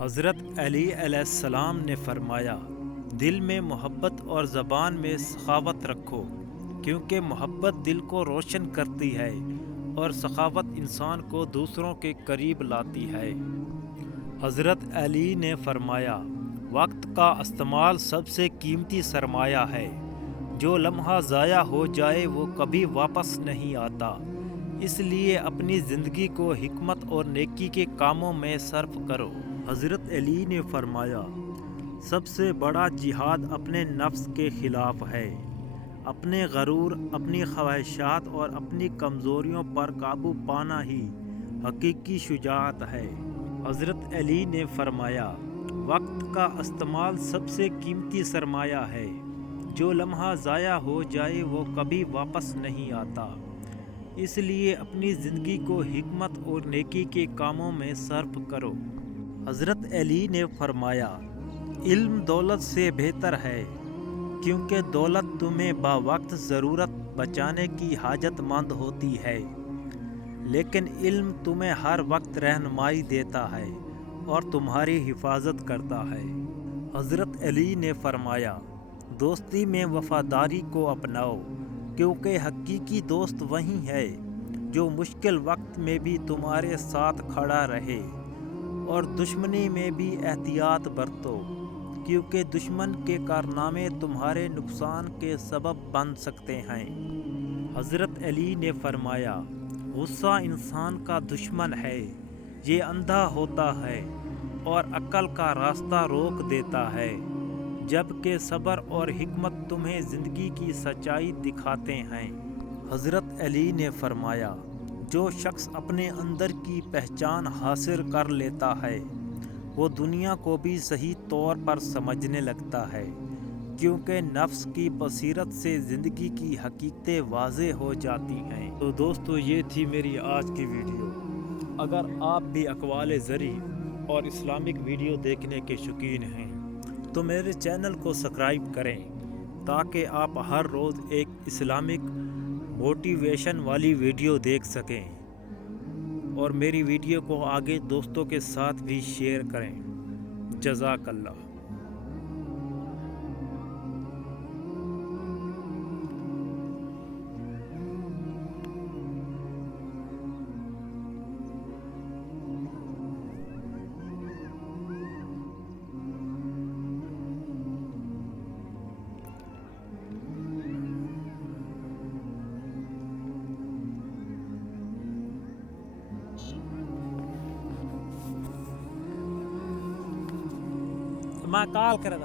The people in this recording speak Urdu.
حضرت علی علیہ السلام نے فرمایا، دل میں محبت اور زبان میں سخاوت رکھو، کیونکہ محبت دل کو روشن کرتی ہے اور سخاوت انسان کو دوسروں کے قریب لاتی ہے۔ حضرت علی نے فرمایا، وقت کا استعمال سب سے قیمتی سرمایہ ہے۔ جو لمحہ ضائع ہو جائے وہ کبھی واپس نہیں آتا، اس لیے اپنی زندگی کو حکمت اور نیکی کے کاموں میں صرف کرو۔ حضرت علی نے فرمایا، سب سے بڑا جہاد اپنے نفس کے خلاف ہے۔ اپنے غرور، اپنی خواہشات اور اپنی کمزوریوں پر قابو پانا ہی حقیقی شجاعت ہے۔ حضرت علی نے فرمایا، وقت کا استعمال سب سے قیمتی سرمایہ ہے۔ جو لمحہ ضائع ہو جائے وہ کبھی واپس نہیں آتا، اس لیے اپنی زندگی کو حکمت اور نیکی کے کاموں میں صرف کرو۔ حضرت علی نے فرمایا، علم دولت سے بہتر ہے، کیونکہ دولت تمہیں باوقت ضرورت بچانے کی حاجت مند ہوتی ہے، لیکن علم تمہیں ہر وقت رہنمائی دیتا ہے اور تمہاری حفاظت کرتا ہے۔ حضرت علی نے فرمایا، دوستی میں وفاداری کو اپناؤ، کیونکہ حقیقی دوست وہی ہے جو مشکل وقت میں بھی تمہارے ساتھ کھڑا رہے، اور دشمنی میں بھی احتیاط برتو، کیونکہ دشمن کے کارنامے تمہارے نقصان کے سبب بن سکتے ہیں۔ حضرت علی نے فرمایا، غصہ انسان کا دشمن ہے، یہ اندھا ہوتا ہے اور عقل کا راستہ روک دیتا ہے، جبکہ صبر اور حکمت تمہیں زندگی کی سچائی دکھاتے ہیں۔ حضرت علی نے فرمایا، جو شخص اپنے اندر کی پہچان حاصل کر لیتا ہے وہ دنیا کو بھی صحیح طور پر سمجھنے لگتا ہے، کیونکہ نفس کی بصیرت سے زندگی کی حقیقتیں واضح ہو جاتی ہیں۔ تو دوستو، یہ تھی میری آج کی ویڈیو۔ اگر آپ بھی اقوال زرعی اور اسلامک ویڈیو دیکھنے کے شوقین ہیں تو میرے چینل کو سبسکرائب کریں، تاکہ آپ ہر روز ایک اسلامک موٹیویشن والی ویڈیو دیکھ سکیں، اور میری ویڈیو کو آگے دوستوں کے ساتھ بھی شیئر کریں۔ جزاک اللہ۔ میں کال کرے